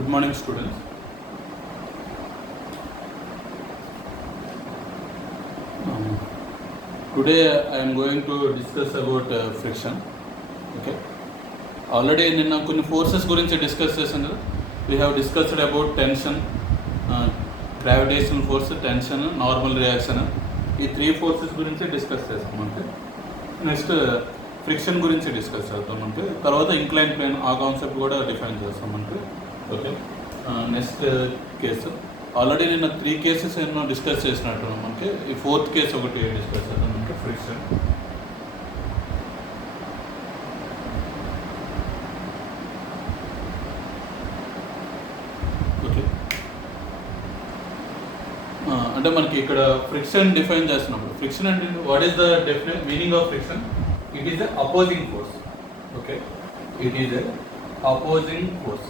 Good morning, students. Today I am going to discuss about friction. Okay. Already నిన్న కొన్ని forces గురించి discuss చేశాను కదా. We have discussed about tension, gravitational force, tension, normal reaction. ఈ 3 forces గురించి discuss చేస్తాం అంటే నెక్స్ట్ ఫ్రిక్షన్ గురించి డిస్కస్ చేస్తాం అంటే తర్వాత ఇంక్లైన్ ప్లేన్ ఆ కాన్సెప్ట్ కూడా డిఫైన్ చేస్తాం అంటే ఓకే. నెక్స్ట్ కేసు ఆల్రెడీ నిన్న 3 కేసెస్ ఎన్నో డిస్కస్ చేసినట్టు మనకి ఈ 4th కేసు ఒకటి డిస్కస్ చేద్దాం మనకి ఫ్రిక్షన్. ఓకే, అంటే మనకి ఇక్కడ ఫ్రిక్షన్ డిఫైన్ చేస్తున్నప్పుడు ఫ్రిక్షన్ అంటే what is the definite meaning of friction? It is the opposing force. Okay, it is the opposing force,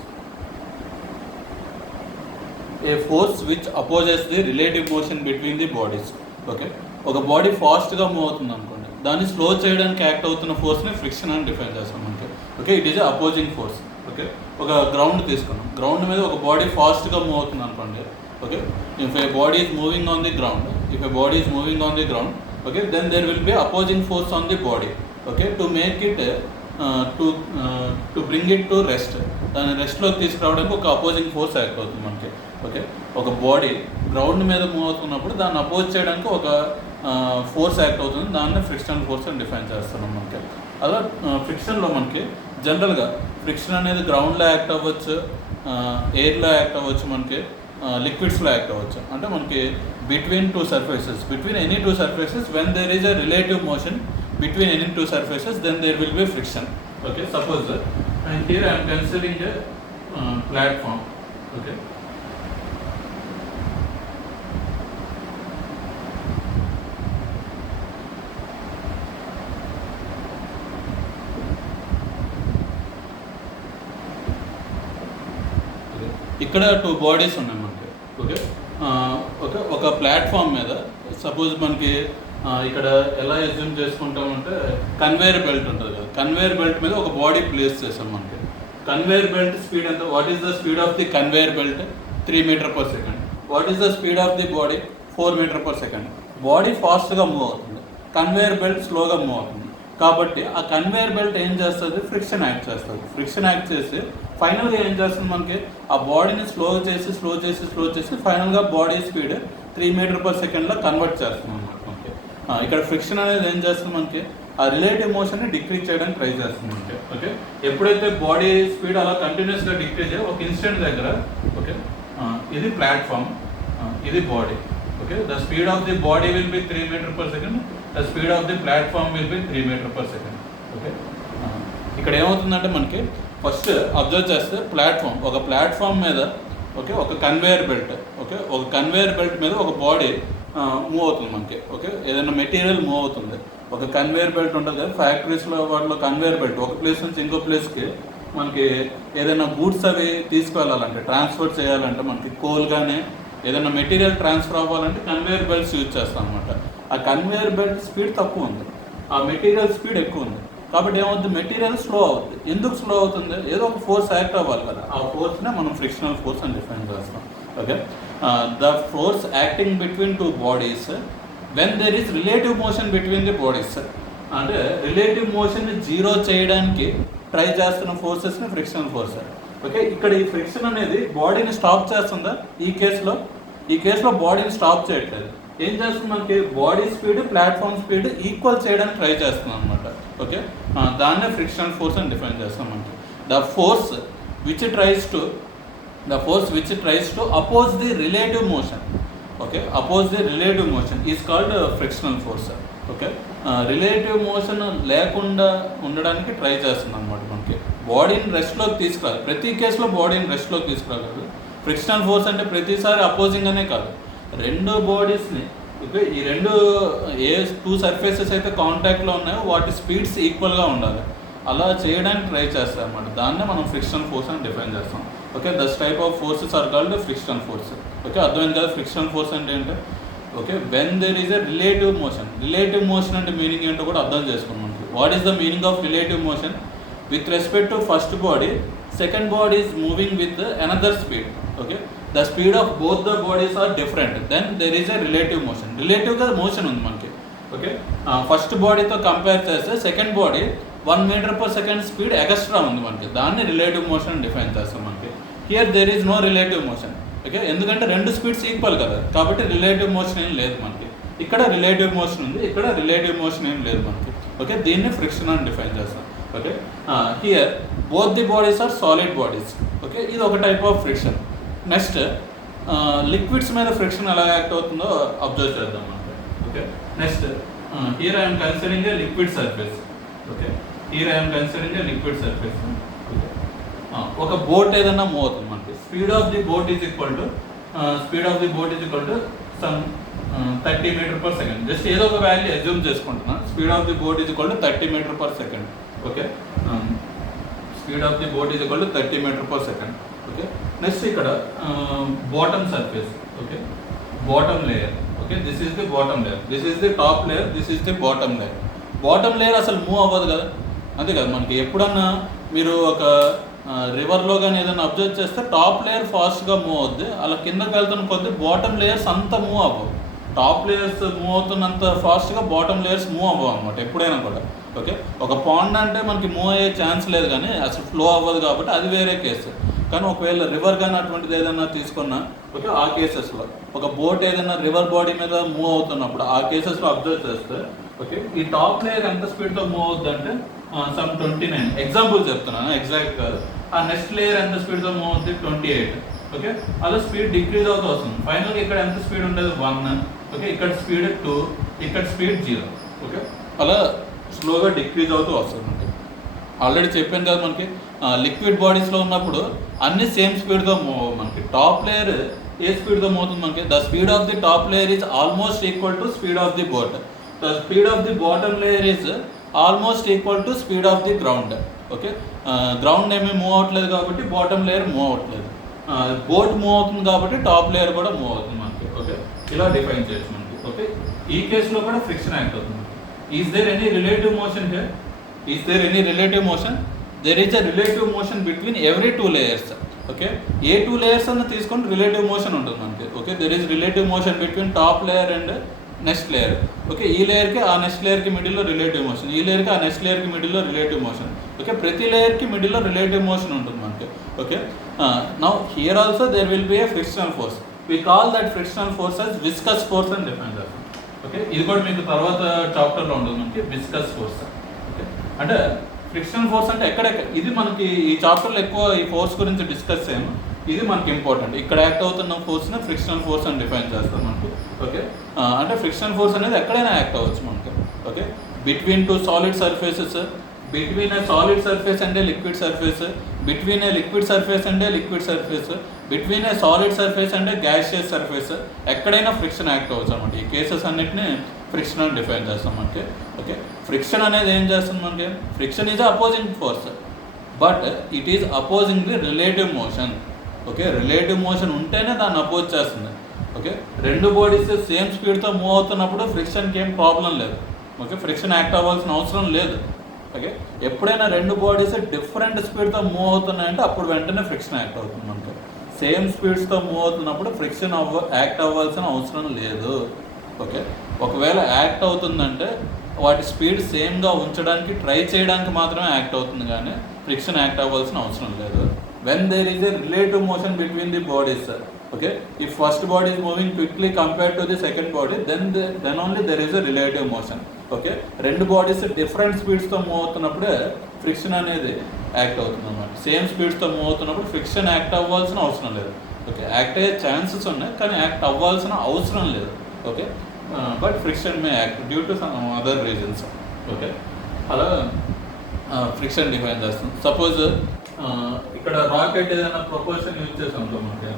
A force which opposes the relative motion between the bodies. Okay, ఒక body ఫాస్ట్గా move అవుతుంది అనుకోండి, దాన్ని slow చేయడానికి act అవుతున్న ఫోర్స్ని friction అని define చేస్తాం మనకి. Okay, it is opposing force. Okay, ఒక గ్రౌండ్ తీసుకున్నాం, గ్రౌండ్ మీద ఒక బాడీ ఫాస్ట్గా మూవ్ అవుతుంది అనుకోండి. Okay, if a body is moving on the ground, if a body is moving on the ground, okay, then there will be opposing force on the body. Okay, to make it to bring it to rest, దాన్ని రెస్ట్లోకి తీసుకురావడానికి ఒక opposing force act అవుతుంది మనకి. Okay, ఒక body ground మీద move అవుతున్నప్పుడు దాన్ని అపోజ్ చేయడానికి ఒక ఫోర్స్ యాక్ట్ అవుతుంది, దాన్ని ఫ్రిక్షనల్ ఫోర్స్ అని డిఫైన్ చేస్తున్నాం మనకి. అలా ఫ్రిక్షన్లో మనకి జనరల్గా ఫ్రిక్షన్ అనేది గ్రౌండ్లో యాక్ట్ అవ్వచ్చు, ఎయిర్లో యాక్ట్ అవ్వచ్చు, మనకి లిక్విడ్స్లో యాక్ట్ అవ్వచ్చు. అంటే మనకి between any two surfaces when there is a relative motion between any two surfaces, then there will be friction. Okay, suppose and here I am considering a platform. Okay, ఇక్కడ 2 bodies ఉన్నాయి మనకి. Okay, ఒక platform మీద suppose మనకి ఇక్కడ ఎలా assume చేసుకుంటామంటే conveyor belt ఉంటుంది కదా, కన్వేయర్ బెల్ట్ మీద ఒక బాడీ ప్లేస్ చేస్తాం మనకి. కన్వేయర్ బెల్ట్ స్పీడ్ ఎంత? What is the speed of the conveyor belt? 3 meter per second. What is the speed of the body? 4 meter per second. Body ఫాస్ట్గా move అవుతుంది, conveyor belt స్లోగా move అవుతుంది. కాబట్టి ఆ conveyor belt ఏం చేస్తుంది? Friction act చేస్తుంది. ఫ్రిక్షన్ యాక్ట్ చేసి ఫైనల్గా ఏం చేస్తుంది మనకి? ఆ బాడీని స్లో చేసి ఫైనల్గా బాడీ స్పీడ్ 3 మీటర్ పర్ సెకండ్లో కన్వర్ట్ చేస్తుంది అన్నమాట. ఇక్కడ ఫ్రిక్షన్ అనేది ఏం చేస్తుంది మనకి? ఆ రిలేటివ్ మోషన్ని డిక్రీజ్ చేయడానికి ట్రై చేస్తుంది అంటే. ఓకే, ఎప్పుడైతే బాడీ స్పీడ్ అలా కంటిన్యూస్గా డిక్రీజ్ అయ్యి ఒక ఇన్స్టెంట్ దగ్గర, ఓకే, ఇది ప్లాట్ఫామ్, ఇది body. Okay, the speed of the body will be 3 meter per second, the speed of the platform will be 3 meter per second. Okay, ఇక్కడ ఏమవుతుందంటే మనకి ఫస్ట్ అబ్జర్వ్ చేస్తే ఒక ప్లాట్ఫామ్ మీద, ఓకే, ఒక కన్వేయర్ బెల్ట్, ఓకే, ఒక conveyor belt మీద ఒక బాడీ మూవ్ అవుతుంది మనకి. ఓకే, ఏదైనా మెటీరియల్ మూవ్ అవుతుంది, ఒక కన్వేయర్ బెల్ట్ ఉంటుంది కదా ఫ్యాక్టరీస్లో, వాటిలో కన్వేయర్ బెల్ట్ ఒక ప్లేస్ నుంచి ఇంకో ప్లేస్కి మనకి ఏదైనా గూడ్స్ అవి తీసుకువెళ్ళాలంటే, ట్రాన్స్ఫర్ చేయాలంటే, మనకి కోల్ కానీ ఏదైనా మెటీరియల్ ట్రాన్స్ఫర్ అవ్వాలంటే కన్వేయర్ బెల్ట్స్ యూజ్ చేస్తాం అనమాట. ఆ కన్వేయర్ బెల్ట్ స్పీడ్ తక్కువ ఉంది, ఆ మెటీరియల్ స్పీడ్ ఎక్కువ ఉంది. కాబట్టి ఏమవుతుంది? మెటీరియల్ స్లో అవుతుంది. ఎందుకు స్లో అవుతుంది? ఏదో ఒక ఫోర్స్ యాక్ట్ అవ్వాలి కదా, ఆ ఫోర్స్నే మనం ఫ్రిక్షనల్ ఫోర్స్ అని డిఫైన్ చేస్తాం. Okay, the force acting between 2 bodies when there is relative motion between the bodies. అంటే రిలేటివ్ మోషన్ని జీరో చేయడానికి ట్రై చేస్తున్న ఫోర్సెస్ని ఫ్రిక్షనల్ ఫోర్స్. ఓకే, ఇక్కడ ఈ ఫ్రిక్షన్ అనేది బాడీని స్టాప్ చేస్తుందా? ఈ కేసులో బాడీని స్టాప్ చేయట్లేదు. ఏం చేస్తుంది మనకి? Body speed platform speed equal చేయడానికి ట్రై చేస్తుంది అనమాట. ఓకే, దాన్నే ఫ్రిక్షనల్ ఫోర్స్ అని డిఫైన్ చేస్తాం మనకి. The force which tries to oppose the relative motion. Okay, oppose the relative motion is called frictional force. Okay, relative motion లేకుండా ఉండడానికి try చేస్తుంది అనమాట మనకి. బాడీని రెస్ట్లోకి తీసుకురాదు, ప్రతి కేసులో బాడీని రెస్ట్లోకి తీసుకురాగలదు. ఫ్రిక్షనల్ ఫోర్స్ అంటే ప్రతిసారి అపోజింగ్ అనే కాదు, 2 బాడీస్ని, ఓకే, ఈ 2 సర్ఫేసెస్ అయితే కాంటాక్ట్లో ఉన్నాయో వాటి స్పీడ్స్ ఈక్వల్గా ఉండాలి, అలా చేయడానికి ట్రై చేస్తాం అనమాట. దాన్నే మనం ఫ్రిక్షనల్ ఫోర్స్ అని డిఫైన్ చేస్తాం. Okay, thus type of forces are called frictional force. Okay, అర్థమైంది కదా ఫ్రిక్షనల్ ఫోర్స్ అంటే ఏంటంటే? Okay, when there is a relative motion అంటే మీనింగ్ ఏంటో కూడా అర్థం చేసుకున్నాం మనకి. What is the meaning of relative motion? with respect to first body, second body is moving with another speed. Okay, the speed of both the bodies are different, then there is a relative motion. Relative గా motion ఉంది మనకి. Okay, first బాడీతో compare చేస్తే second body 1 meter per second speed extra ఉంది మనకి, దాన్ని relative motion define చేస్తాం మనకి. Here there is no relative motion. Okay, ఎందుకంటే రెండు స్పీడ్స్ ఈక్వల్ కదా, కాబట్టి రిలేటివ్ మోషన్ ఏం లేదు మనకి. ఇక్కడ రిలేటివ్ మోషన్ ఉంది, ఇక్కడ రిలేటివ్ మోషన్ ఏం లేదు మనకి. ఓకే, దీన్ని ఫ్రిక్షన్ అని డిఫైన్ చేస్తాం. Okay, here both the bodies are solid bodies. Okay, ఇది ఒక type of friction. Next liquids మీద ఫ్రిక్షన్ ఎలా యాక్ట్ అవుతుందో అబ్జర్వ్ చేద్దాం మనకి. Okay, next here I'm considering a liquid surface. Okay, here I'm considering a liquid surface. ఒక boat ఏదైనా move అవుతుంది మనకి. Speed of the boat is equal to some 30 meter per second. Just ఏదో ఒక value assume చేసుకుంటున్నా. Speed of the boat is equal to 30 meter per second. Okay, speed of the boat is equal to 30 meter per second. Okay, next ఇక్కడ bottom surface. Okay, bottom layer. Okay, this is the bottom layer, this is the top layer, this is the bottom layer. Bottom layer అసలు move అవ్వదు కదా, అంతే కదా. మనకి ఎప్పుడన్నా మీరు ఒక రివర్లో కానీ ఏదైనా అబ్జర్వ్ చేస్తే టాప్ లేయర్ ఫాస్ట్గా మూవ్ అవుద్ది, అలా కిందకి వెళ్తున్న కొద్దీ బాటమ్ లేయర్స్ అంతా మూవ్ అవ్వవు. టాప్ లేయర్స్ మూవ్ అవుతున్నంత ఫాస్ట్గా బాటమ్ లేయర్స్ మూవ్ అవ్వవు అనమాట ఎప్పుడైనా కూడా. ఓకే, ఒక పాండ్ అంటే మనకి మూవ్ అయ్యే ఛాన్స్ లేదు, కానీ అసలు ఫ్లో అవ్వదు కాబట్టి అది వేరే కేసు. కానీ ఒకవేళ రివర్ కానీ అటువంటిది ఏదైనా తీసుకున్నా, ఓకే, ఆ కేసెస్లో ఒక బోట్ ఏదైనా రివర్ బాడీ మీద మూవ్ అవుతున్నప్పుడు ఆ కేసెస్లో అబ్జర్వ్ చేస్తే, ఓకే, ఈ టాప్ లేయర్ ఎంత స్పీడ్తో మూవ్ అవుతుంది అంటే సమ్ 29. ఎగ్జాంపుల్ చెప్తున్నాను, ఎగ్జాక్ట్ కాదు. ఆ నెక్స్ట్ లేయర్ ఎంత స్పీడ్తో మూవ్ అవుతుంది 28. ఓకే, అలా స్పీడ్ డిక్రీజ్ అవుతూ వస్తుంది. ఫైనల్గా ఇక్కడ ఎంత స్పీడ్ ఉండేది 1. ఓకే, ఇక్కడ స్పీడ్ 2, ఇక్కడ స్పీడ్ 0. ఓకే, అలా స్లోగా డిక్రీజ్ అవుతూ వస్తుంది మనకి. ఆల్రెడీ చెప్పాను కదా, మనకి లిక్విడ్ బాడీస్లో ఉన్నప్పుడు అన్ని సేమ్ స్పీడ్తో మూవ్ అవ్వవు మనకి. టాప్ లేయర్ ఏ స్పీడ్తో మూవ్ అవుతుంది మనకి, the speed of the top layer is almost equal to speed of the boat. The speed of the bottom layer is almost equal to speed of the ground. Okay, ground ఏమీ move అవ్వట్లేదు కాబట్టి bottom layer move అవ్వట్లేదు. Boat move అవుతుంది కాబట్టి top layer కూడా move అవుతుంది మనకి. Okay, ఇలా డిఫైన్ చేయొచ్చు మనకి. ఓకే, ఈ కేసులో కూడా ఫ్రిక్షన్ యాక్ట్ అవుతుంది. Is there any relative motion here? Is there any relative motion? There is a relative motion between every 2 layers. Okay, a 2 layers అన్న తీసుకొని రిలేటివ్ మోషన్ ఉంటుంది మనకి. Okay, there is relative motion between top layer and next layer. Okay, ఈ లేయర్కి ఆ next లేయర్కి మిడిల్లో relative motion, ఈ లేయర్కి ఆ నెక్స్ట్ లేయర్కి మిడిల్లో రిలేటివ్ మోషన్. ఓకే, ప్రతి లేయర్కి మిడిల్లో రిలేటివ్ మోషన్ ఉంటుంది మనకి. Okay, now here also there will be a frictional force. We call that frictional force as viscous force అని డిఫైన్ చేస్తాం. ఓకే, ఇది కూడా మీకు తర్వాత చాప్టర్లో ఉంటుంది మనకి, విస్కస్ ఫోర్స్. ఓకే, అంటే ఫ్రిక్షనల్ ఫోర్స్ అంటే ఎక్కడెక్కడ, ఇది మనకి ఈ చాప్టర్లో ఎక్కువ ఈ ఫోర్స్ గురించి డిస్కస్ చేయము, ఇది మనకి ఇంపార్టెంట్. ఇక్కడ యాక్ట్ అవుతున్న ఫోర్స్ని ఫ్రిక్షనల్ ఫోర్స్ అని డిఫైన్ చేస్తాం మనకు. ఓకే, అంటే ఫ్రిక్షనల్ ఫోర్స్ అనేది ఎక్కడైనా యాక్ట్ అవ్వచ్చు మనకి. Okay, between 2 solid surfaces, between a solid surface and a liquid surface, between A liquid surface and a liquid surface, between a solid surface and A gaseous surface, ఎక్కడైనా friction act అవ్వచ్చు అనమాట. ఈ cases అన్నిటిని friction అని define చేస్తాం మనకి. Okay, friction అనేది ఏం చేస్తుంది మనకి, friction is opposing force but it is opposing the relative motion. Okay, relative motion ఉంటేనే దాన్ని అపోజ్ చేస్తుంది. ఓకే, రెండు బాడీస్ సేమ్ స్పీడ్తో మూవ్ అవుతున్నప్పుడు ఫ్రిక్షన్కి ఏం ప్రాబ్లం లేదు. ఓకే, ఫ్రిక్షన్ యాక్ట్ అవ్వాల్సిన అవసరం లేదు. ఓకే, ఎప్పుడైనా రెండు బాడీస్ డిఫరెంట్ స్పీడ్తో మూవ్ అవుతున్నాయంటే అప్పుడు వెంటనే ఫ్రిక్షన్ యాక్ట్ అవుతుంది మనకి. సేమ్ స్పీడ్స్తో మూవ్ అవుతున్నప్పుడు ఫ్రిక్షన్ యాక్ట్ అవ్వాల్సిన అవసరం లేదు. ఓకే, ఒకవేళ యాక్ట్ అవుతుందంటే వాటి స్పీడ్ సేమ్గా ఉంచడానికి ట్రై చేయడానికి మాత్రమే యాక్ట్ అవుతుంది, కానీ ఫ్రిక్షన్ యాక్ట్ అవ్వాల్సిన అవసరం లేదు. when there is a relative motion between the bodies. Okay, if first body is moving quickly compared to the second body, then only there is a relative motion. Okay, రెండు bodies different స్పీడ్స్తో move అవుతున్నప్పుడే friction అనేది act అవుతుంది అన్నమాట. Same స్పీడ్స్తో move అవుతున్నప్పుడు friction act అవ్వాల్సిన అవసరం లేదు. Okay, act అయ్యే chances ఉన్నాయి కానీ యాక్ట్ అవ్వాల్సిన అవసరం లేదు. Okay, but friction May act due to some other reasons. Okay, అలా ఫ్రిక్షన్ డిఫైన్ చేస్తుంది. సపోజ్ ఇక్కడ రాకెట్ ఏదైనా ప్రొపల్షన్ యూజ్ చేసాం మనకి,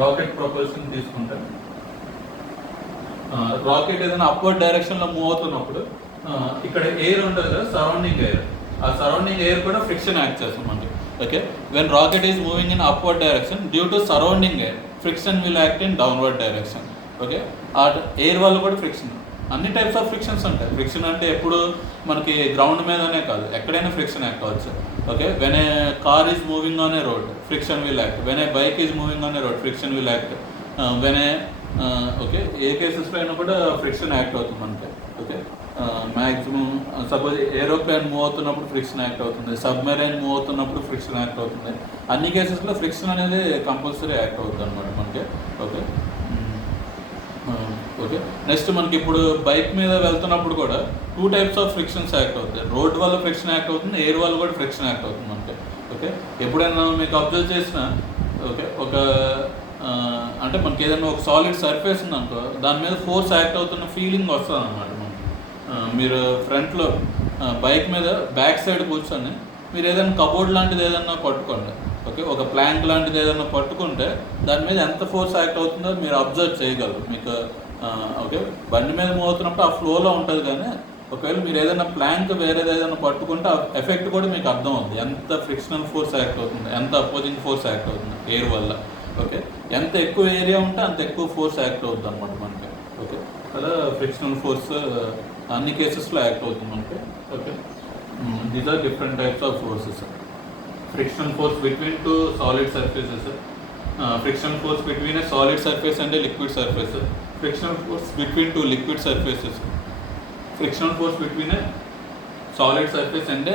రాకెట్ ప్రొపల్షన్ తీసుకుంటే రాకెట్ ఏదైనా అప్వర్డ్ డైరెక్షన్లో మూవ్ అవుతున్నప్పుడు ఇక్కడ ఎయిర్ ఉంటుంది కదా, సరౌండింగ్ ఎయిర్, ఆ సరౌండింగ్ ఎయిర్ కూడా ఫ్రిక్షన్ యాక్ట్ చేస్తాం మనకి. Okay, when rocket is moving in upward direction due to surrounding air, friction will act in downward direction. Okay, ఆ ఎయిర్ వల్ల కూడా ఫ్రిక్షన్. అన్ని టైప్స్ ఆఫ్ ఫ్రిక్షన్స్ ఉంటాయి. ఫ్రిక్షన్ అంటే ఎప్పుడు మనకి గ్రౌండ్ మీదనే కాదు, ఎక్కడైనా ఫ్రిక్షన్ యాక్ట్ అవ్వచ్చు. Okay, when a car is moving on a road friction will act, when a bike is moving on a road friction will act, when a okay a కేసెస్లో అయినా కూడా ఫ్రిక్షన్ యాక్ట్ అవుతుంది మనకి. Okay, maximum suppose aeroplane move అవుతున్నప్పుడు friction act అవుతుంది, submarine move అవుతున్నప్పుడు friction act అవుతుంది. అన్ని కేసెస్లో ఫ్రిక్షన్ అనేది కంపల్సరీ యాక్ట్ అవుతుంది అనమాట మనకి. ఓకే ఓకే, నెక్స్ట్ మనకి ఇప్పుడు బైక్ మీద వెళ్తున్నప్పుడు కూడా 2 టైప్స్ ఆఫ్ ఫ్రిక్షన్స్ యాక్ట్ అవుతాయి. రోడ్ వల్ల ఫ్రిక్షన్ యాక్ట్ అవుతుంది, ఎయిర్ వల్ల కూడా ఫ్రిక్షన్ యాక్ట్ అవుతుంది మనకి. ఓకే, ఎప్పుడైనా మీకు అబ్జర్వ్ చేసిన ఓకే ఒక అంటే మనకి ఏదైనా ఒక సాలిడ్ సర్ఫేస్ ఉందనుకో, దాని మీద ఫోర్స్ యాక్ట్ అవుతున్న ఫీలింగ్ వస్తుంది అనమాట మనకి. మీరు ఫ్రంట్లో బైక్ మీద బ్యాక్ సైడ్ కూర్చొని మీరు ఏదైనా కబోర్డ్ లాంటిది ఏదైనా పట్టుకోండి. ఓకే, ఒక ప్లాంక్ లాంటిది ఏదైనా పట్టుకుంటే దాని మీద ఎంత ఫోర్స్ యాక్ట్ అవుతుందో మీరు అబ్జర్వ్ చేయగలరు. మీకు ఓకే బండి మీద మూవ్ అవుతున్నప్పుడు ఆ ఫ్లోలో ఉంటుంది, కానీ ఒకవేళ మీరు ఏదైనా ప్లాంక్ వేరేది ఏదైనా పట్టుకుంటే ఆ ఎఫెక్ట్ కూడా మీకు అర్థం అవుతుంది. ఎంత ఫ్రిక్షనల్ ఫోర్స్ యాక్ట్ అవుతుంది, ఎంత అపోజింగ్ ఫోర్స్ యాక్ట్ అవుతుంది ఎయిర్ వల్ల. ఓకే, ఎంత ఎక్కువ ఏరియా ఉంటే అంత ఎక్కువ ఫోర్స్ యాక్ట్ అవుతుంది అనమాట మనకి. ఓకే, అలా ఫ్రిక్షనల్ ఫోర్స్ అన్ని కేసెస్లో యాక్ట్ అవుతుంది మనకి. Okay, these are different types of forces. Frictional force between 2 solid surfaces, frictional force between a solid surface and a liquid surface, frictional force between 2 liquid surfaces, frictional force between a solid surface and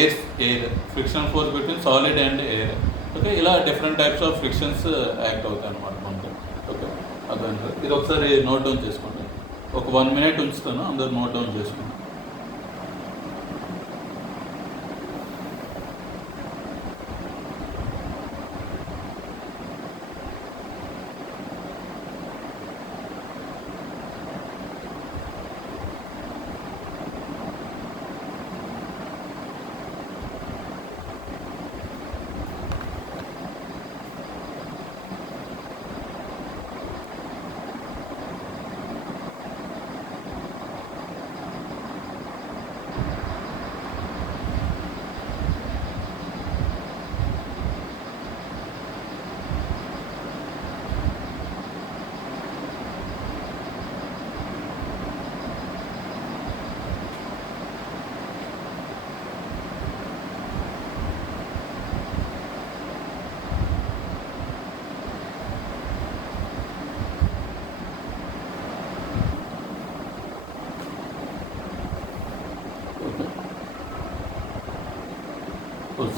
air, frictional force between solid and air. Okay, ఇలా different types of frictions act అవుతాయి అన్నమాట మనకి. Okay, అర్థం. ఇది ఒకసారి note down చేసుకోండి. ఒక 1 minute ఉంచుతాను, అందరూ నోట్ డౌన్ చేసుకోండి.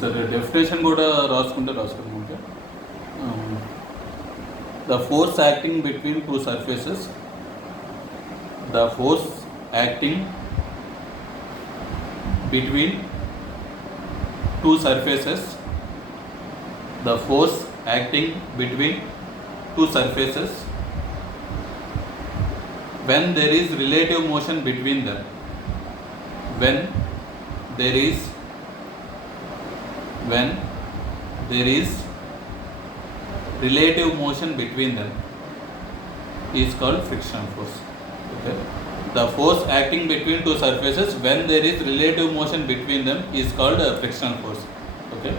సరే, డెఫినేషన్ కూడా రాసుకుంటే రాసుకుంటే the force acting between 2 surfaces, the force acting between 2 surfaces, the force acting between 2 surfaces when there is relative motion between them, when there is relative motion between them is called frictional force. Okay, the force acting between 2 surfaces when there is relative motion between them is called frictional force. Okay,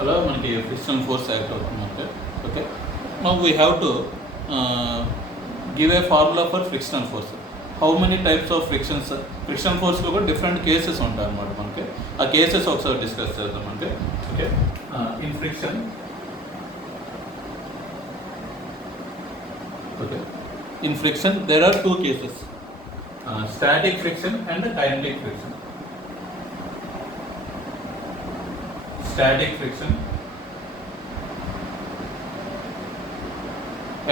అలా మనకి frictional force act అవుతుంది. Okay, now we have to give a formula for frictional force. How many types of friction ఫోర్స్లో కూడా different cases ఉంటాయి అన్నమాట మనకి. ఆ cases ఒకసారి డిస్కస్ చేద్దాం అంటే. Okay, in friction okay in friction there are 2 cases, static friction and kinetic friction. Static friction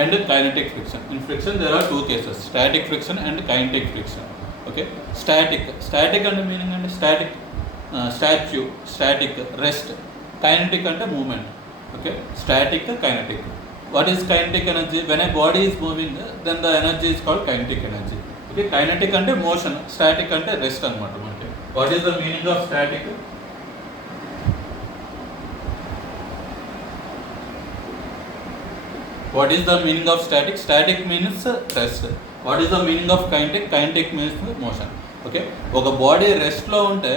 and kinetic friction. In friction there are 2 cases, static friction and kinetic friction. Okay, static అంటే meaning అంటే static rest, kinetic అంటే movement. Okay, static kinetic. What is kinetic energy? when a body is moving then the energy is called kinetic energy. Okay, kinetic అంటే motion, static అంటే rest అన్నమాట మనకి. What is the meaning of static? What is the meaning of static? Static means rest. What is the meaning of kinetic? Kinetic means motion. Okay, ఒక body రెస్ట్లో ఉంటే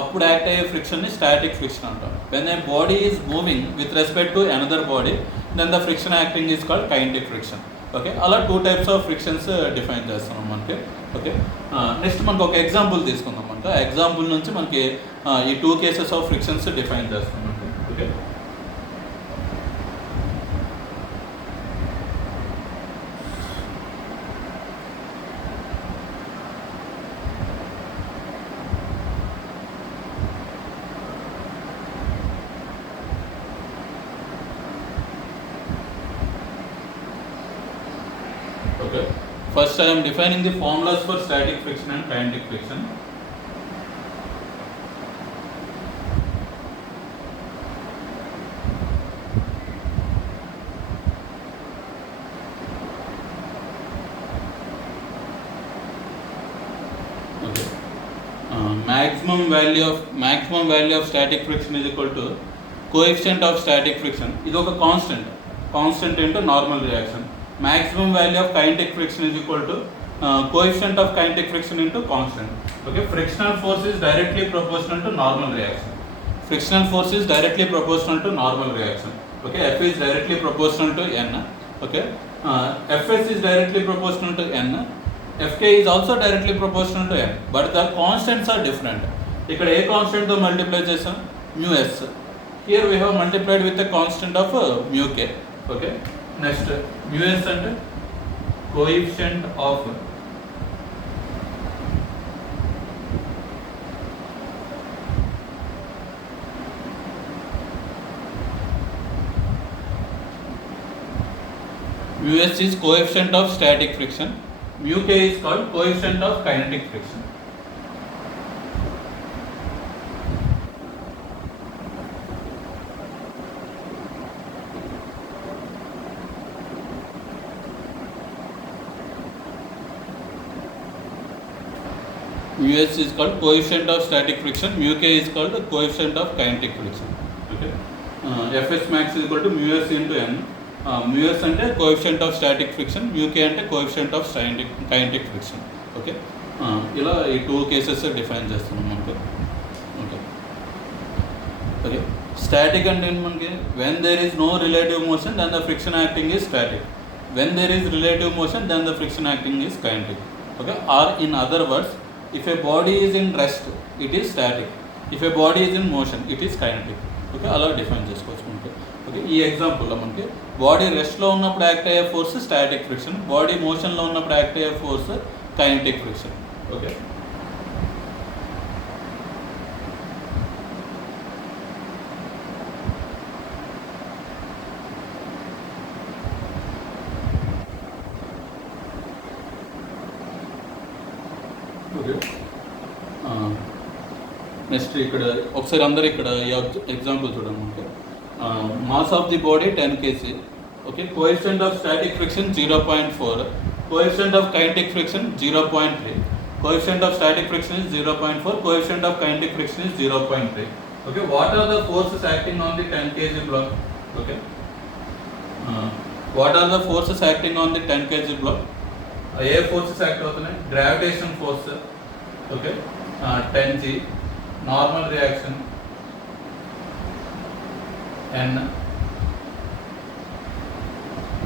అప్పుడు act అయ్యే ఫ్రిక్షన్ని స్టాటిక్ ఫ్రిక్షన్ అంటాం. When a body is moving with respect to another body then the friction acting is called kinetic friction. Okay, అలా 2 types of frictions define చేస్తున్నాం మనకి. ఓకే, నెక్స్ట్ మనకు ఒక ఎగ్జాంపుల్ తీసుకుందాం. మనకి ఆ ఎగ్జాంపుల్ నుంచి మనకి ఈ 2 కేసెస్ ఆఫ్ ఫ్రిక్షన్స్ డిఫైన్ చేస్తాం మనకి. Okay, okay. First I am defining the formulas for static friction and kinetic friction. Okay. Maximum value of static friction is equal to coefficient of static friction. This is a constant into normal reaction. Maximum value of kinetic friction is equal to coefficient of kinetic friction into constant. Okay, frictional force is directly proportional to normal reaction. Frictional force is directly proportional to normal reaction. Okay, F is directly proportional to N. Okay, Fs is directly proportional to N. Fk is also directly proportional to N, but the constants are different. ఇక్కడ a constant తో multiply చేసాం? μs. Here we have multiplied with the constant of μk. Okay, next μs అంటే coefficient of μs is coefficient of static friction. μk is called coefficient of kinetic friction. μs is called coefficient of static friction. μk is called coefficient of kinetic friction. Okay, Fs max is equal to μs into n. μs అంటే coefficient of static friction, μk అంటే coefficient of kinetic friction. Okay, ఇలా ఈ 2 cases define చేస్తున్నాం మనకి. Okay, okay, static అంటే మనకి when there is no relative motion then the friction acting is static. When there is relative motion then the friction acting is kinetic. Okay, or in other words, if a body is in rest it is static, if a body is in motion it is kinetic. Okay, అలా define చేసుకోవచ్చు మనకి. Okay, ఈ ఎగ్జాంపుల్లో మనకి body రెస్ట్లో ఉన్నప్పుడు act అయ్యే force static friction, body మోషన్లో ఉన్నప్పుడు యాక్ట్ అయ్యే force kinetic friction. Okay, okay, next ఇక్కడ ఒకసారి అందరు ఇక్కడ ఎగ్జాంపుల్ చూడండి మనకి. Mass of the body 10 kg. Okay, coefficient of static friction 0.4, coefficient of kinetic friction 0.3, coefficient of static friction is 0.4, coefficient of kinetic friction is 0.3. Okay, what are the forces acting on the 10 kg block? Okay, what are the forces acting on the 10 kg block? ఏ forces act అవుతున్నాయి? Gravitation force. Okay, 10g, normal reaction n,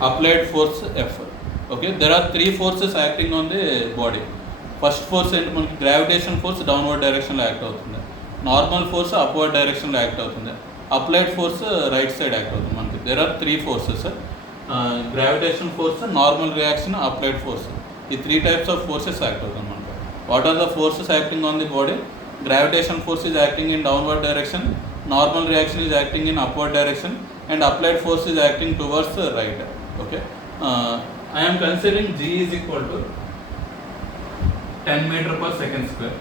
applied force F. Okay, there are 3 forces acting on the body. First force ఏంటి మనకి? Gravitation force downward డైరెక్షన్లో act అవుతుంది, normal force upward డైరెక్షన్లో act అవుతుంది, applied force right side act అవుతుంది మనకి. There are 3 forces, gravitation force, normal reaction, applied force. ఈ 3 types of forces act అవుతుంది మనకి. What are the forces acting on the body? Gravitation force is acting in downward direction, normal reaction is acting in upward direction, and applied force is acting towards the right. Okay, I am considering G is equal to 10 meter per second square,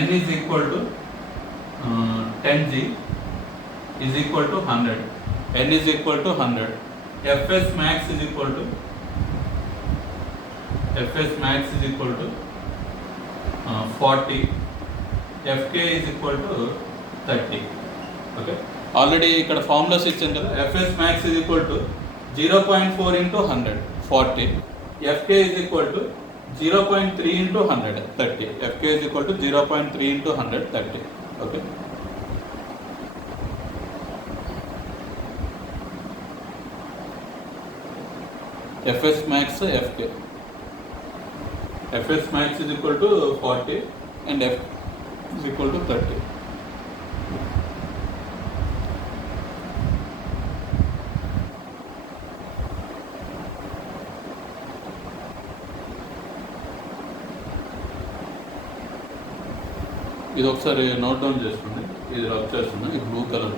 N is equal to 10G is equal to 100, N is equal to 100, Fs max is equal to 40, Fk is equal to 30. Okay, already ఇక్కడ formulas ఇచ్చాను కదా. Fs max is equal to 0.4 into 100, 40. Fk is equal to 0.3 into 100, 30. Fk is equal to 0.3 into 100, 30. Okay, Fs max Fk. Fs max is equal to 40 and F is equal to 30. ఇది ఒకసారి note down చేసుకోండి. ఇది rub చేస్తున్నా, ఇది blue colour.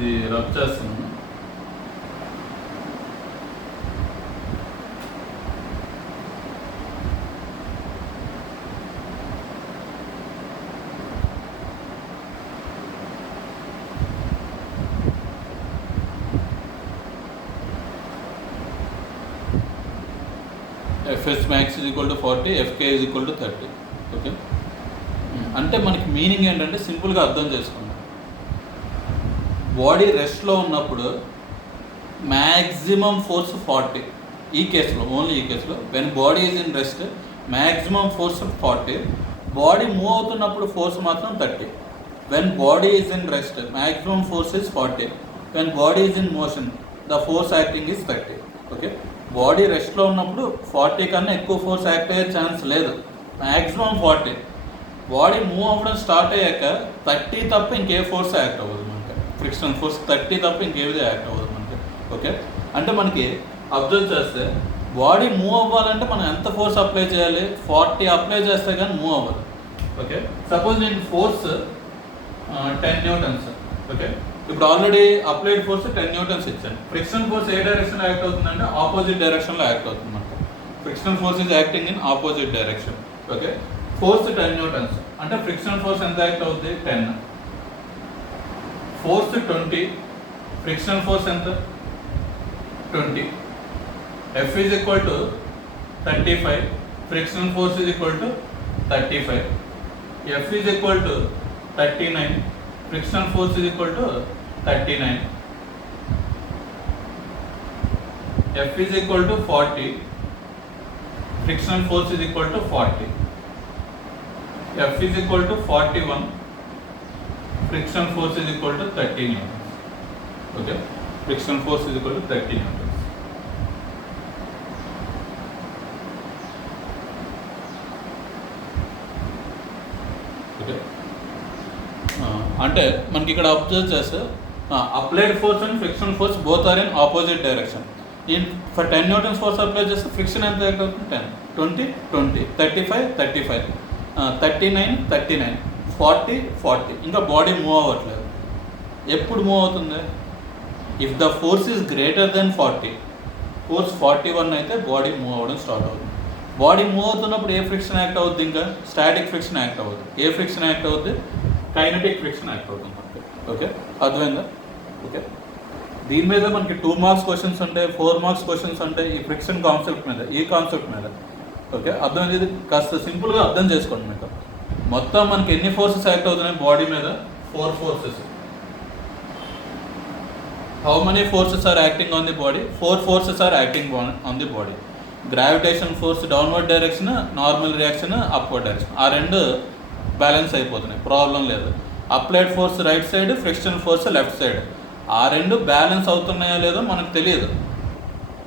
ఇది rub చేస్తున్నాను. Fs max is equal to 40, Fk is equal to 30. Okay, అంటే మనకి మీనింగ్ ఏంటంటే సింపుల్గా అర్థం చేసుకుందాం. బాడీ రెస్ట్లో ఉన్నప్పుడు మ్యాక్సిమం ఫోర్స్ 40. ఈ కేసులో, ఓన్లీ ఈ కేసులో, when body is in rest maximum force 40. Body move అవుతున్నప్పుడు ఫోర్స్ మాత్రం 30. When body is in rest maximum force is 40. When body is in motion the force acting is 30. Okay, body రెస్ట్లో ఉన్నప్పుడు 40 కన్నా ఎక్కువ ఫోర్స్ యాక్ట్ అయ్యే chance లేదు, maximum 40. Body move అవ్వడం start అయ్యాక 30 తప్ప ఇంకే ఫోర్స్ యాక్ట్ అవ్వదు. ఫ్రిక్షనల్ ఫోర్స్ 30 తప్ప ఇంకేది యాక్ట్ అవ్వదు మనకి. ఓకే, అంటే మనకి అబ్జర్వ్ చేస్తే బాడీ మూవ్ అవ్వాలంటే మనం ఎంత ఫోర్స్ అప్లై చేయాలి? 40 అప్లై చేస్తే కానీ మూవ్ అవ్వదు. ఓకే, సపోజ్ నేను ఫోర్స్ 10 న్యూటన్స్. ఓకే, ఇప్పుడు ఆల్రెడీ అప్లైడ్ ఫోర్స్ 10 న్యూటన్స్ ఇచ్చాను. ఫ్రిక్షనల్ ఫోర్స్ ఏ డైరెక్షన్లో యాక్ట్ అవుతుందంటే ఆపోజిట్ డైరెక్షన్లో యాక్ట్ అవుతుంది మనకి. Frictional force is acting in opposite direction. Okay, force 10 newtons అంటే ఫ్రిక్షనల్ ఫోర్స్ ఎంత యాక్ట్ అవుతుంది? 10. ఫోర్స్ 20, ఫ్రిక్షనల్ ఫోర్స్ ఎంత? 20. F is equal to 35, frictional force is equal to 35. F is equal to 39, frictional force is equal to 39. F is equal to 40, frictional force is equal to 40. F is equal to 41, frictional force is equal to 30 newtons. Okay, frictional force is equal to 30 newtons. Okay, అంటే మనకి ఇక్కడ observe చేస్తే applied force and frictional force both are in opposite direction. For 10 newtons force apply చేస్తే friction ఎంత act అవుతుంది? 10, 20, 20, 35, 35, 39, 39, 40, 40. ఇంకా body move అవ్వట్లేదు. ఎప్పుడు మూవ్ అవుతుంది? If the force is greater than 40, force 41 అయితే బాడీ మూవ్ అవ్వడం స్టార్ట్ అవుతుంది. బాడీ మూవ్ అవుతున్నప్పుడు ఏ ఫ్రిక్షన్ యాక్ట్ అవుతుంది? ఇంకా స్టాటిక్ ఫ్రిక్షన్ యాక్ట్ అవుతుంది. ఏ ఫ్రిక్షన్ యాక్ట్ అవుతుంది? కైనటిక్ ఫ్రిక్షన్ యాక్ట్ అవుతుంది. ఓకే, అర్థమైందా? ఓకే, దీని మీద మనకి 2 మార్క్స్ క్వశ్చన్స్ ఉంటాయి, 4 మార్క్స్ క్వశ్చన్స్ ఉంటాయి ఈ ఫ్రిక్షన్ కాన్సెప్ట్ మీద, ఈ కాన్సెప్ట్ మీద. ఓకే, అర్థమైంది? ఇది కాస్త సింపుల్గా అర్థం చేసుకోండి. మీకు మొత్తం మనకి ఎన్ని ఫోర్సెస్ యాక్ట్ అవుతున్నాయి బాడీ మీద? 4 forces. How many forces are acting on the body? 4 forces are acting on the body. Gravitation force downward direction, normal reaction upward direction. ఆ రెండు బ్యాలెన్స్ అయిపోతున్నాయి, ప్రాబ్లం లేదు. Applied force right side, frictional force left side. ఆ రెండు balance అవుతున్నాయో లేదో మనకు తెలియదు.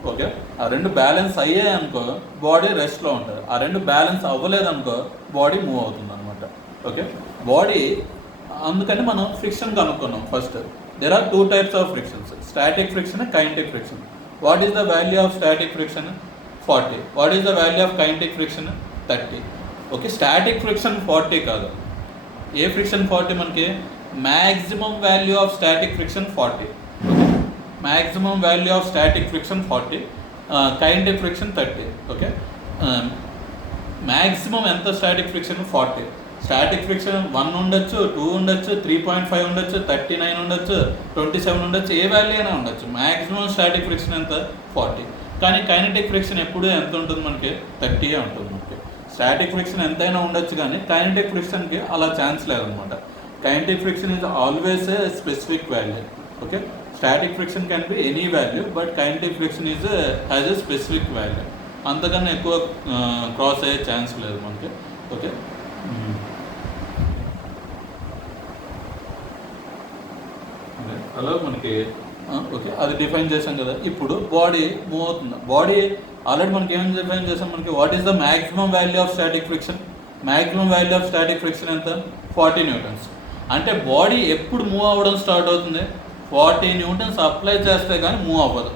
ఓకే, ఆ రెండు బ్యాలెన్స్ అయ్యాయి అనుకో బాడీ రెస్ట్లో ఉంటుంది. ఆ రెండు బ్యాలెన్స్ అవ్వలేదనుకో బాడీ మూవ్ అవుతుంది అనమాట. ఓకే, బాడీ అందుకని మనం ఫ్రిక్షన్ కనుక్కున్నాం first. There are 2 types of frictions, static friction, kinetic friction. What is the value of static friction? 40. What is the value of kinetic friction? 30. Okay, static friction 40 కాదు. ఏ friction 40? మనకి maximum value of static friction 40. Okay, maximum value of static friction 40, kinetic friction 30. Okay, maximum ఎంత static friction? 40. Static friction 1 ఉండొచ్చు, 2 ఉండొచ్చు, 3.5 ఉండొచ్చు, 39 ఉండొచ్చు, 27 ఉండొచ్చు, ఏ value అయినా ఉండొచ్చు. మ్యాక్సిమం స్టాటిక్ ఫ్రిక్షన్ ఎంత? 40. కానీ కైనెటిక్ ఫ్రిక్షన్ ఎప్పుడు ఎంత ఉంటుంది మనకి 30 ఉంటుంది మనకి. స్టాటిక్ ఫ్రిక్షన్ ఎంతైనా ఉండొచ్చు కానీ కైనెటిక్ ఫ్రిక్షన్కి అలా ఛాన్స్ లేదనమాట. Kinetic friction is always a specific value. Okay, static friction can be any value but kinetic friction is has a specific value. అంతకన్నా ఎక్కువ క్రాస్ అయ్యే ఛాన్స్ లేదు మనకి. ఓకే, అలా మనకి ఓకే అది డిఫైన్ చేసాం కదా. ఇప్పుడు బాడీ మూవ్ అవుతుంది. బాడీ ఆల్రెడీ మనకి ఏం డిఫైన్ చేసాం, మనకి what is the maximum value of static friction. Maximum value of static friction ఎంత? 40 న్యూటన్స్. అంటే బాడీ ఎప్పుడు మూవ్ అవ్వడం స్టార్ట్ అవుతుంది? 40 న్యూటన్స్ అప్లై చేస్తే కానీ మూవ్ అవ్వదు.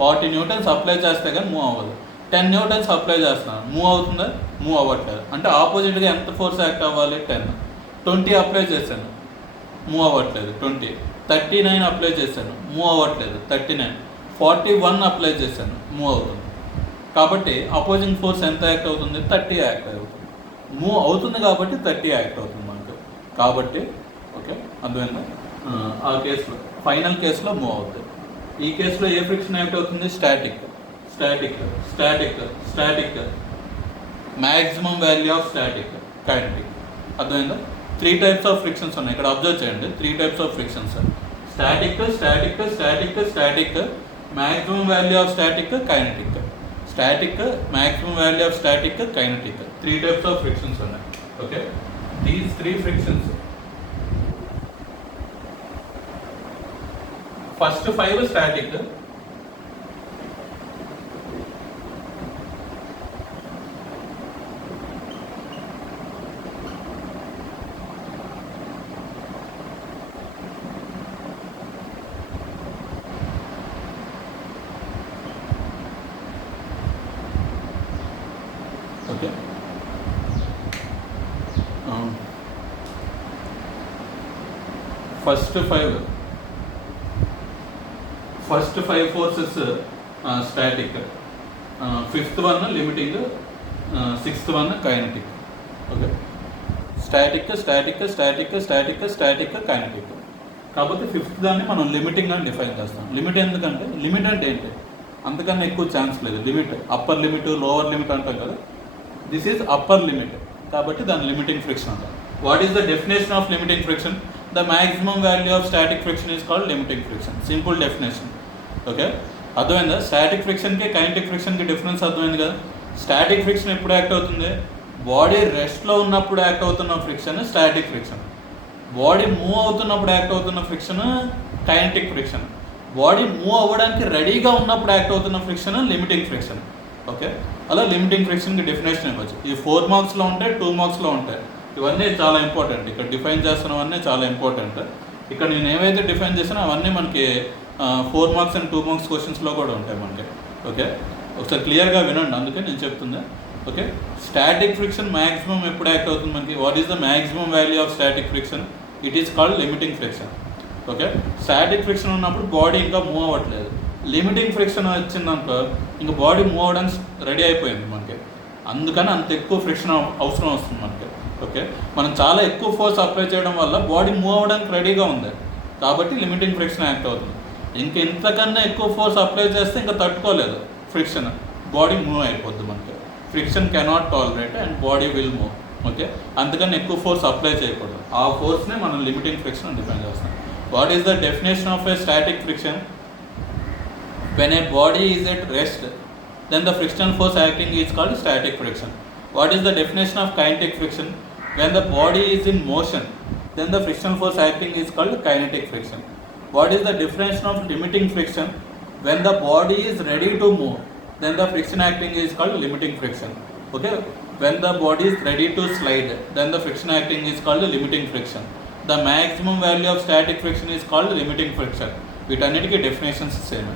40 న్యూటన్స్ అప్లై చేస్తే కానీ మూవ్ అవ్వదు. 10 న్యూటన్స్ అప్లై చేస్తున్నాను, మూవ్ అవుతుందా? మూవ్ అవ్వట్లేదు. అంటే ఆపోజిట్గా ఎంత ఫోర్స్ యాక్ట్ అవ్వాలి? 10. 20 అప్లై చేశాను, మూవ్ అవ్వట్లేదు. 20. 39 అప్లై చేశాను, మూవ్ అవ్వట్లేదు. 39. 41 అప్లై చేశాను, మూవ్ అవుతుంది. కాబట్టి అపోజింగ్ ఫోర్స్ ఎంత యాక్ట్ అవుతుంది? 30 యాక్ట్ అవుతుంది. మూవ్ అవుతుంది కాబట్టి 30 యాక్ట్ అవుతుంది మనకు. కాబట్టి ఓకే అర్థమైందా? ఆ కేసులో ఫైనల్ కేసులో మూవ్ అవుతుంది. ఈ కేసులో ఏ ఫ్రిక్షన్ యాక్ట్ అవుతుంది? Static. Static static static maximum value of static kinetic. అర్థమైందా? 3 టైప్స్ ఆఫ్ ఫ్రిక్షన్స్ ఉన్నాయి ఇక్కడ. అబ్జర్వ్ చేయండి, 3 types of frictions: static, static, static, static, maximum value of static, kinetic. Static, maximum value of static, kinetic. 3 types of frictions ఉన్నాయి. Okay, these 3 frictions, first 5 static, okay first five forces static, 5th one limiting, 6th one kinetic. Okay, static static static static static kinetic. కాకపోతే 5th దాన్ని మనం limiting అని define చేస్తాం. Limit ఎందుకంటే, limit అంటే ఏంటి? అంతకన్నా ఎక్కువ ఛాన్స్ లేదు. Limit upper limit, lower limit అంటాం కదా. దిస్ ఈజ్ అప్పర్ లిమిట్ కాబట్టి దాని లిమిటింగ్ ఫ్రిక్షన్ అంటాం. What is the definition of limiting friction? The maximum value of static friction is called limiting friction. Simple definition. Okay, అర్థమైందా? Static ఫ్రిక్షన్కి kinetic ఫ్రిక్షన్కి difference అర్థమైంది కదా. Static friction ఎప్పుడు act అవుతుంది? Body రెస్ట్లో ఉన్నప్పుడు యాక్ట్ అవుతున్న friction static friction. Body move అవుతున్నప్పుడు act అవుతున్న friction kinetic friction. Body move అవ్వడానికి రెడీగా ఉన్నప్పుడు యాక్ట్ అవుతున్న ఫ్రిక్షన్ లిమిటింగ్ ఫ్రిక్షన్. ఓకే, అలా లిమిటింగ్ ఫ్రిక్షన్కి డెఫినేషన్ ఇవ్వచ్చు. ఈ 4 మార్క్స్లో ఉంటాయి, 2 మార్క్స్లో ఉంటాయి. ఇవన్నీ చాలా ఇంపార్టెంట్. ఇక్కడ డిఫైన్ చేస్తున్నవన్నీ చాలా ఇంపార్టెంట్. ఇక్కడ నేను ఏవైతే డిఫైన్ చేసినా అవన్నీ మనకి 4 మార్క్స్ అండ్ 2 మార్క్స్ క్వశ్చన్స్లో కూడా ఉంటాయి మనకి. ఓకే, ఒకసారి క్లియర్గా వినండి, అందుకే నేను చెప్తుందా. ఓకే, స్టాటిక్ ఫ్రిక్షన్ మ్యాక్సిమం ఎప్పుడు యాక్ట్ అవుతుంది మనకి? What is the maximum value of static friction? It is called limiting friction. Okay, static friction ఉన్నప్పుడు బాడీ ఇంకా మూవ్ అవ్వట్లేదు. లిమిటింగ్ ఫ్రిక్షన్ వచ్చిందనుకో ఇంకా బాడీ మూవ్ అవ్వడానికి రెడీ అయిపోయింది మనకి. అందుకని అంత ఎక్కువ ఫ్రిక్షన్ అవసరం వస్తుంది మనకి. ఓకే, మనం చాలా ఎక్కువ ఫోర్స్ అప్లై చేయడం వల్ల బాడీ మూవ్ అవ్వడానికి రెడీగా ఉంది కాబట్టి లిమిటింగ్ ఫ్రిక్షన్ యాక్ట్ అవుతుంది. ఇంతకన్నా ఎక్కువ ఫోర్స్ అప్లై చేస్తే ఇంకా తట్టుకోలేదు ఫ్రిక్షన్, బాడీ మూవ్ అయిపోద్ది మనకి. Friction cannot tolerate and body will move. Okay, అందుకని ఎక్కువ ఫోర్స్ అప్లై చేయకూడదు. ఆ ఫోర్స్నే మనం లిమిటింగ్ ఫ్రిక్షన్ డిఫైన్ చేస్తాం. What is the definition of A static friction? When a body is at rest, then the frictional force acting is called static friction. What is the definition of kinetic friction? When the body is in motion, then the frictional force acting is called kinetic friction. What is the definition of limiting friction? When the body is ready to move, then the friction acting is called limiting friction. Okay, when the body is ready to slide, then the friction acting is called limiting friction. The maximum value of static friction is called limiting friction. వీటన్నిటికీ definitions same.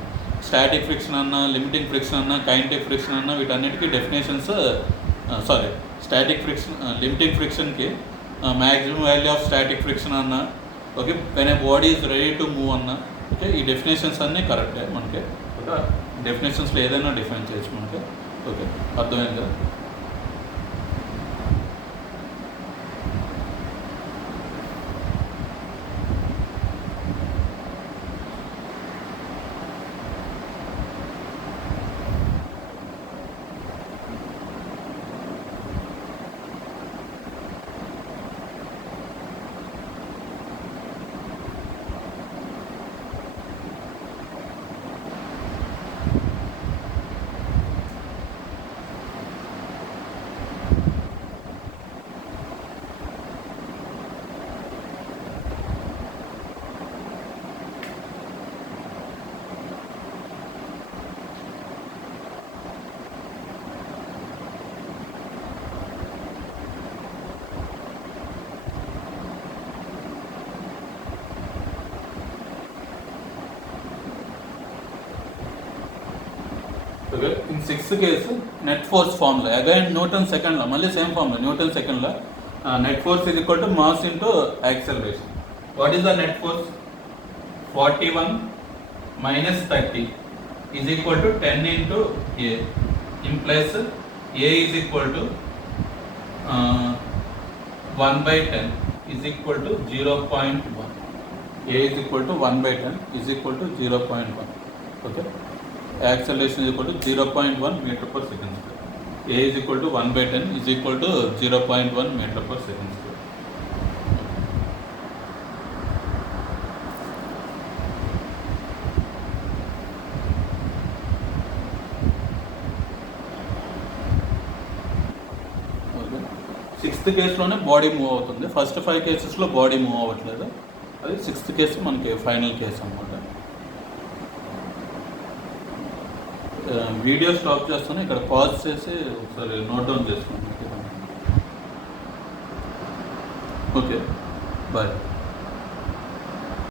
Static friction అన్న, limiting friction అన్న, kinetic friction అన్న, వీటన్నిటికీ definitions static friction, limiting ఫ్రిక్షన్కి maximum value of static friction అన్న. Okay, when a body is ready to move అన్న. Okay, ఈ definitions అన్నీ కరెక్టే మనకి. ఓకే, డెఫినేషన్స్లో ఏదైనా డిఫైన్ చేయొచ్చు మనకి. ఓకే, అర్థమైంది కదా. Okay in sixth case net force formula again Newton సెకండ్లో మళ్ళీ సేమ్ ఫార్ములా న్యూటన్ సెకండ్లో net force is equal to mass into acceleration. What is the net force? 41 minus 30 is equal to 10 into A, implies A is equal to 1 by 10 is equal to 0.1. A is equal to 1 by 10 is equal to 0.1. Okay, acceleration is equal to 0.1 meter per second square. A is equal to 1 by 10 is equal to 0.1 meter per second square. Sixth కేసులోనే body move అవుతుంది. First 5 కేసెస్లో body move అవ్వట్లేదు. అది sixth case మనకి final case అనమాట. Video stop చేస్తాను, ఇక్కడ pause చేసి ఒకసారి నోట్ డౌన్ చేసుకోండి. Okay, bye.